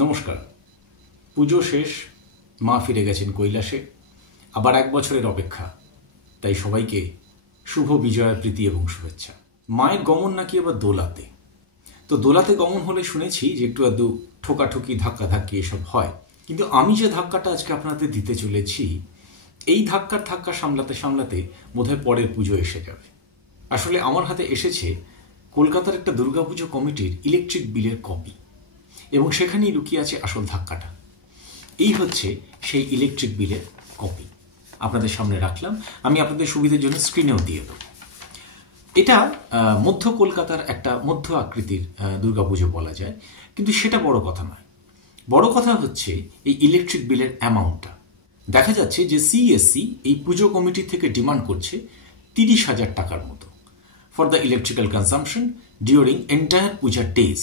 নমস্কার। পুজো শেষ, মা ফিরে গেছেন কৈলাসে। আবার এক বছরের অপেক্ষা, তাই সবাইকে শুভ বিজয়া প্রীতি এবং শুভেচ্ছা। মায়ের গমন নাকি আবার দোলাতে। তো দোলাতে গমন হলে শুনেছি যে একটু আধটু ঠোকাঠুকি ধাক্কি এসব হয়, কিন্তু আমি যে ধাক্কাটা আজকে আপনাদের দিতে চলেছি, এই ধাক্কা সামলাতে সামলাতে বোধহয় পরের পুজো এসে যাবে। আসলে আমার হাতে এসেছে কলকাতার একটা দুর্গাপুজো কমিটির ইলেকট্রিক বিলের কপি, এবং সেখানেই লুকিয়ে আছে আসল ধাক্কাটা। এই হচ্ছে সেই ইলেকট্রিক বিলের কপি, আপনাদের সামনে রাখলাম। আমি আপনাদের সুবিধার জন্য স্ক্রিনেও দিয়ে দেব। এটা মধ্য কলকাতার একটা মধ্য আকৃতির দুর্গাপুজো বলা যায়, কিন্তু সেটা বড় কথা নয়। বড় কথা হচ্ছে এই ইলেকট্রিক বিলের অ্যামাউন্টটা। দেখা যাচ্ছে যে সিএসসি এই পুজো কমিটি থেকে ডিমান্ড করছে 30,000 টাকার মতো for the electrical consumption during entire পূজার ডেজ।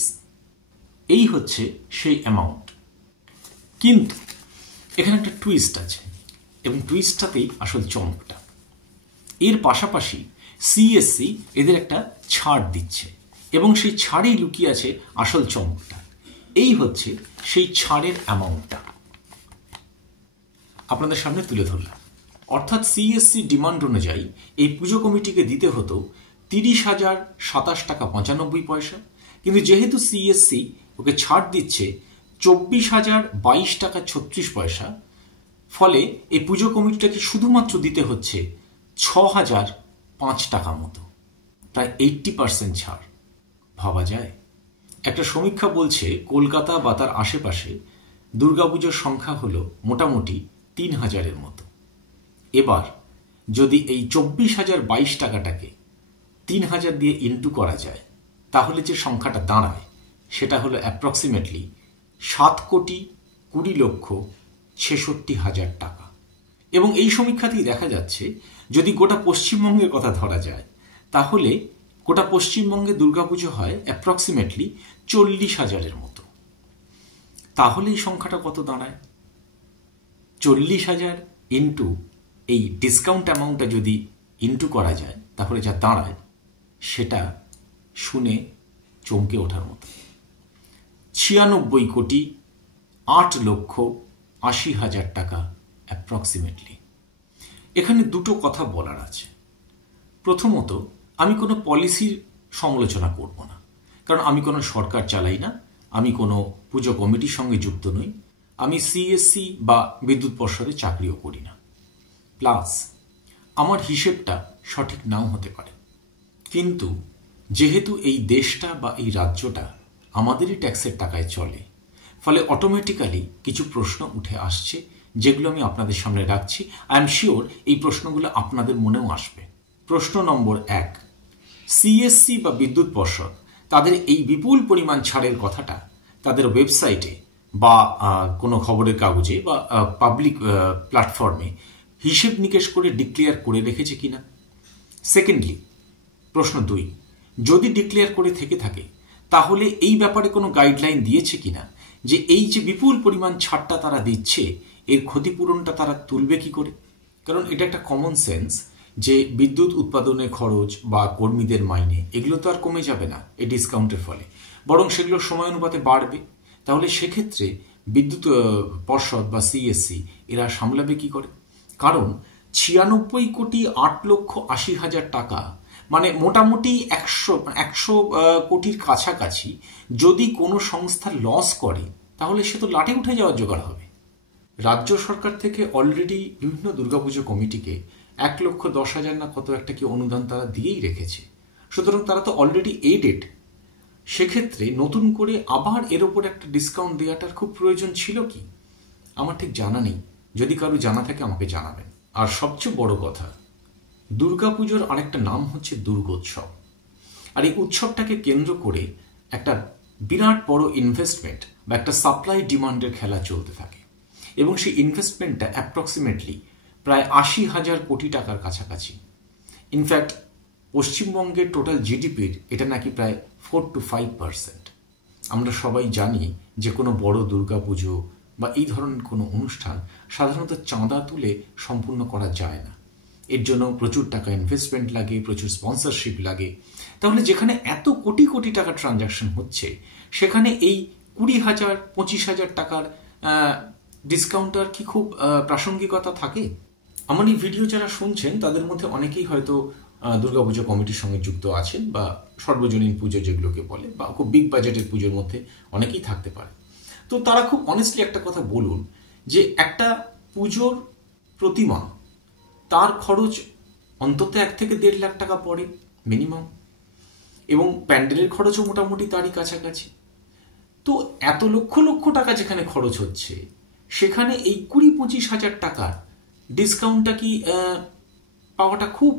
এই হচ্ছে সেই অ্যামাউন্ট। কিন্তু এখানে একটা টুইস্ট আছে, এবং টুইস্টটাতেই আসল চমকটা। এর পাশাপাশি সিএসসি এদের একটা ছাড় দিচ্ছে, এবং সেই ছাড়েই লুকিয়ে আছে আসল চমকটা। এই হচ্ছে সেই ছাড়ের অ্যামাউন্টটা, আপনাদের সামনে তুলে ধরলাম। অর্থাৎ সিএসসি ডিমান্ড অনুযায়ী এই পুজো কমিটিকে দিতে হতো 30,027 টাকা 95 পয়সা, কিন্তু যেহেতু সিএসসি ওকে ছাড় দিচ্ছে 24,022 টাকা 36 পয়সা, ফলে এই পুজো কমিটিটাকে শুধুমাত্র দিতে হচ্ছে 6,005 টাকা মতো, প্রায় 80% ছাড়। ভাবা যায়? একটা সমীক্ষা বলছে কলকাতা বা তার আশেপাশে দুর্গাপুজোর সংখ্যা হলো মোটামুটি 3,000-এর মতো। এবার যদি এই 24,022 টাকাটাকে 3,000 দিয়ে ইন্টু করা যায়, তাহলে যে সংখ্যাটা দাঁড়ায় সেটা হলো অ্যাপ্রক্সিমেটলি 7,20,66,000 টাকা। এবং এই সমীক্ষাতেই দেখা যাচ্ছে যদি গোটা পশ্চিমবঙ্গের কথা ধরা যায়, তাহলে গোটা পশ্চিমবঙ্গে দুর্গাপুজো হয় অ্যাপ্রক্সিমেটলি 40,000-এর মতো। তাহলে এই সংখ্যাটা কত দাঁড়ায়? 40,000 ইন্টু এই ডিসকাউন্ট অ্যামাউন্টটা যদি ইন্টু করা যায়, তাহলে যা দাঁড়ায় সেটা শুনে চমকে ওঠার মতো। 96,08,80,000 টাকা অ্যাপ্রক্সিমেটলি। এখানে দুটো কথা বলার আছে। প্রথমত, আমি কোনো পলিসির সমালোচনা করব না, কারণ আমি কোনো সরকার চালাই না, আমি কোনো পুজো কমিটির সঙ্গে যুক্ত নই, আমি সিএসসি বা বিদ্যুৎ পর্ষদে চাকরিও করি না। প্লাস আমার হিসেবটা সঠিক নাও হতে পারে, কিন্তু যেহেতু এই দেশটা বা এই রাজ্যটা আমাদেরই ট্যাক্সের টাকায় চলে, ফলে অটোমেটিক্যালি কিছু প্রশ্ন উঠে আসছে, যেগুলো আমি আপনাদের সামনে রাখছি। আই এম শিওর এই প্রশ্নগুলো আপনাদের মনেও আসবে। প্রশ্ন নম্বর 1, সিএসসি বা বিদ্যুৎ পর্ষদ তাদের এই বিপুল পরিমাণ ছাড়ের কথাটা তাদের ওয়েবসাইটে বা কোনো খবরের কাগজে বা পাবলিক প্ল্যাটফর্মে হিসেব নিকেশ করে ডিক্লেয়ার করে রেখেছে কিনা। সেকেন্ডলি, প্রশ্ন 2, যদি ডিক্লেয়ার করে থেকে থাকে, তাহলে এই ব্যাপারে কোনো গাইডলাইন দিয়েছে কিনা, যে এই যে বিপুল পরিমাণ ছাড়টা তারা দিচ্ছে, এর ক্ষতিপূরণটা তারা তুলবে কি করে। কারণ এটা একটা কমন সেন্স যে বিদ্যুৎ উৎপাদনের খরচ বা কর্মীদের মাইনে এগুলো তো আর কমে যাবে না এই ডিসকাউন্টের ফলে, বরং সেগুলো সময় অনুপাতে বাড়বে। তাহলে সেক্ষেত্রে বিদ্যুৎ পর্ষদ বা সিএসসি এরা সামলাবে কি করে? কারণ 96,08,80,000 টাকা মানে মোটামুটি 100 কোটির কাছাকাছি যদি কোনো সংস্থা লস করে, তাহলে সে তো লাটে উঠে যাওয়ার জোগাড় হবে। রাজ্য সরকার থেকে অলরেডি বিভিন্ন দুর্গাপুজো কমিটিকে 1,10,000 না কত একটা কি অনুদান তারা দিয়েই রেখেছে, সুতরাং তারা তো অলরেডি এইডেড। সেক্ষেত্রে নতুন করে আবার এর ওপর একটা ডিসকাউন্ট দেওয়াটার খুব প্রয়োজন ছিল কি? আমার ঠিক জানা নেই, যদি কারো জানা থাকে আমাকে জানাবেন। আর সবচেয়ে বড় কথা, দুর্গাপুজোর আরেকটা নাম হচ্ছে দুর্গোৎসব, আর এই উৎসবটাকে কেন্দ্র করে একটা বিরাট বড় ইনভেস্টমেন্ট বা একটা সাপ্লাই ডিমান্ডের খেলা চলতে থাকে, এবং সেই ইনভেস্টমেন্টটা অ্যাপ্রক্সিমেটলি প্রায় 80,000 কোটি টাকার কাছাকাছি। ইনফ্যাক্ট পশ্চিমবঙ্গের টোটাল জিডিপির এটা নাকি প্রায় 4 to 5%। আমরা সবাই জানি যে কোনো বড় দুর্গাপুজো বা এই ধরনের কোনো অনুষ্ঠান সাধারণত চাঁদা তুলে সম্পূর্ণ করা যায় না। এর জন্য প্রচুর টাকা ইনভেস্টমেন্ট লাগে, প্রচুর স্পন্সরশিপ লাগে। তাহলে যেখানে এত কোটি কোটি টাকা ট্রানজাকশন হচ্ছে, সেখানে এই 20,000 25,000 টাকার ডিসকাউন্টার কি খুব প্রাসঙ্গিকতা থাকে? আমার এই ভিডিও যারা শুনছেন তাদের মধ্যে অনেকেই হয়তো দুর্গাপুজো কমিটির সঙ্গে যুক্ত আছেন, বা সর্বজনীন পুজো যেগুলোকে বলে, বা খুব বিগ বাজেটের পুজোর মধ্যে অনেকেই থাকতে পারে। তো তারা খুব অনেস্টলি একটা কথা বলুন, যে একটা পুজোর প্রতিমা তার খরচ অন্তত 1 থেকে 1.5 লাখ টাকা পড়ে মিনিমাম, এবং প্যান্ডেলের খরচও মোটামুটি তারই কাছাকাছি। তো এত লক্ষ লক্ষ টাকা যেখানে খরচ হচ্ছে, সেখানে এই 20-25 হাজার টাকার ডিসকাউন্টটা কি পাওয়াটা খুব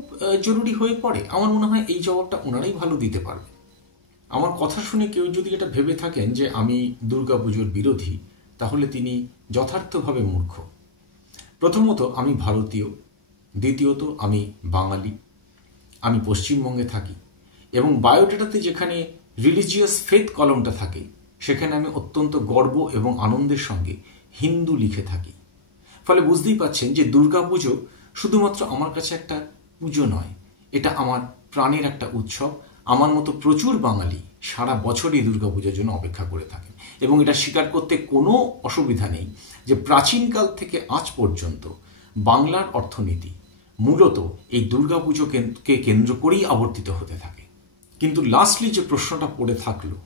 জরুরি হয়ে পড়ে? আমার মনে হয় এই জবাবটা ওনারাই ভালো দিতে পারবে। আমার কথা শুনে কেউ যদি এটা ভেবে থাকেন যে আমি দুর্গাপুজোর বিরোধী, তাহলে তিনি যথার্থভাবে মূর্খ। প্রথমত, আমি ভারতীয়। দ্বিতীয়ত, আমি বাঙালি। আমি পশ্চিমবঙ্গে থাকি, এবং বায়োডাটাতে যেখানে রিলিজিয়াস ফেথ কলমটা থাকে, সেখানে আমি অত্যন্ত গর্ব এবং আনন্দের সঙ্গে হিন্দু লিখে থাকি। ফলে বুঝতেই পাচ্ছেন যে দুর্গাপুজো শুধুমাত্র আমার কাছে একটা পুজো নয়, এটা আমার প্রাণের একটা উৎসব। আমার মতো প্রচুর বাঙালি সারা বছরই দুর্গাপুজোর জন্য অপেক্ষা করে থাকেন, এবং এটা স্বীকার করতে কোনো অসুবিধা নেই যে প্রাচীনকাল থেকে আজ পর্যন্ত বাংলার অর্থনীতি মূলত এই দুর্গাপুজোকে কেন্দ্র করেই আবর্তিত হতে থাকে। কিন্তু লাস্টলি যে প্রশ্নটা পড়ে থাকলো,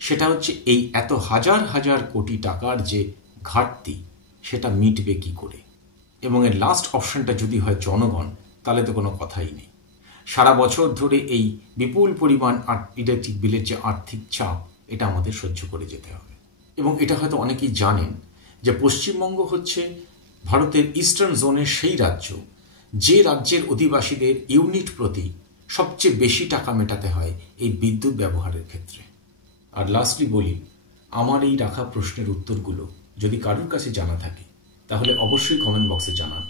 সেটা হচ্ছে এই এত হাজার হাজার কোটি টাকার যে ঘাটতি, সেটা মিটবে কি করে? এবং এর লাস্ট অপশনটা যদি হয় জনগণ, তাহলে তো কোনো কথাই নেই। সারা বছর ধরে এই বিপুল পরিমাণ ইলেকট্রিক বিলের যে আর্থিক চাপ, এটা আমাদের সহ্য করে যেতে হবে। এবং এটা হয়তো অনেকেই জানেন যে পশ্চিমবঙ্গ হচ্ছে ভারতের ইস্টার্ন জোনের সেই রাজ্য, যে রাজ্যের অধিবাসীদের ইউনিট প্রতি সবচেয়ে বেশি টাকা মেটাতে হয় এই বিদ্যুৎ ব্যবহারের ক্ষেত্রে। আর লাস্টলি বলি, আমার এই রাখা প্রশ্নের উত্তরগুলো যদি কারোর কাছে জানা থাকে, তাহলে অবশ্যই কমেন্ট বক্সে জানান।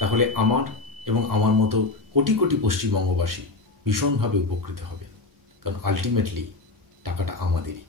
তাহলে আমার এবং আমার মতো কোটি কোটি পশ্চিমবঙ্গবাসী ভীষণভাবে উপকৃত হবে, কারণ আলটিমেটলি টাকাটা আমাদেরই।